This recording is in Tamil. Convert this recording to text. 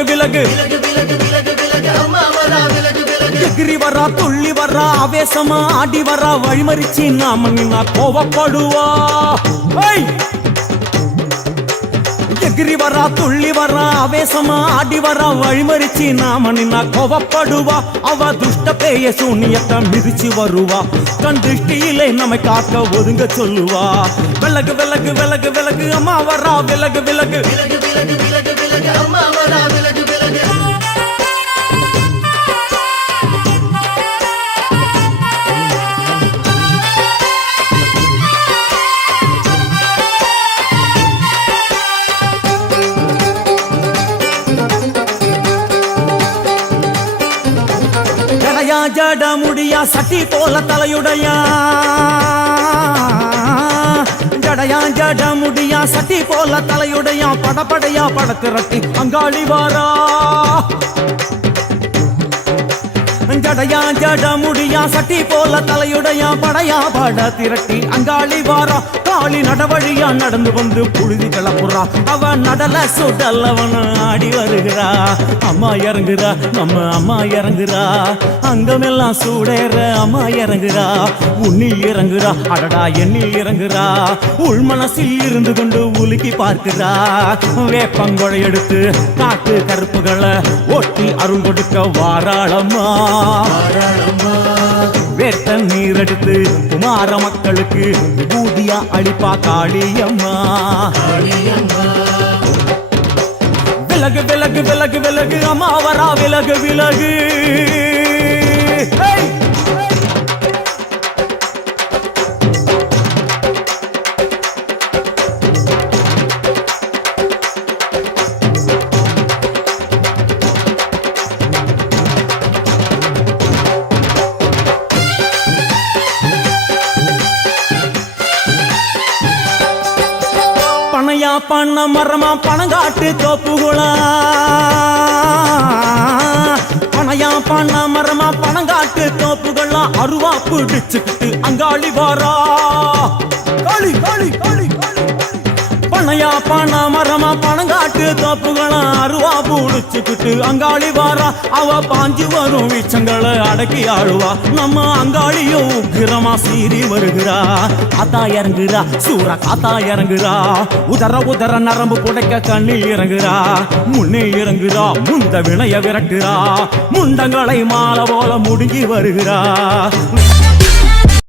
விலகு விலகு எகிரி வரா துள்ளி வரா ஆவேசமா ஆடி வரா வழிமறிச்சு நாம நின்னா கோவப்படுவா எகிரி வரா துள்ளி வரா ஆவேசமா ஆடி வரா வழிமறிச்சு நாம நின்னா கோவப்படுவா அவ துஷ்ட பேய சூனியத்தை மிதிச்சு வருவா கண் திருஷ்டியிலே நம்மை காக்க ஒதுங்க சொல்லுவா விலகு விலகு விலகு விலகு அம்மா வரா விலகு விலகு அம்மா வரா விலகு விலகு ஜட முடியா சட்டி போல தலையுடையா ஜடையா ஜட முடியா சட்டி போல தலையுடையா படப்படையா படத்திரட்டி அங்காளி வாரா ஜடையா ஜட முடியா சட்டி போல தலையுடையா படையா பட திரட்டி அங்காளி வாரா காளி நடவழியா நடந்து வந்து புழுதி கிளப்புறா அவ நடல சுடல் அவன் ஆடி வருகிறா அம்மா இறங்குறா நம்ம அம்மா இறங்குறா அங்கமெல்லாம் சூடேற அம்மா இறங்குறா உன்னில் இறங்குறா அடடா எண்ணில் இறங்குறா உள் மனசில் இருந்து கொண்டு உலுக்கி பார்க்கிறா வேப்பங்கொழை எடுத்து காட்டு கருப்புகளை ஒட்டி அருள் கொடுக்க வாராளம்மா வேட்ட நீர் எடுத்து குமார மக்களுக்கு விபூதியா அளிப்பா காளியம்மா விலகு விலகு விலகு விலகு அம்மா வரா விலகு விலகு பனையா பண்ண மரமா பணங்காட்டு தோப்புகளா பனையா பண்ண மரமா பணங்காட்டு தோப்புகளா அருவா பிடிச்சுக்கிட்டு அங்காளி வாரா காளி காளி காளி பனையா பண்ண மரமா பணங்காட்டு தோப்புகளா அருவா பிடிச்சுக்கிட்டு அங்காளி வாரா அவ பாஞ்சு வரும் வீச்சங்களை அடக்கி ஆழுவா நம்ம அங்காளியும் உக்கிரமா சீறி வருகிறா காத்தா இறங்குறா சூரா காத்தா இறங்குறா உதர உதர நரம்பு புடைக்க கண்ணில் இறங்குறா முன்னே இறங்குறா முந்த வினைய விரட்டுறா முண்டங்களை மாலை போல முடுங்கி வருகிறா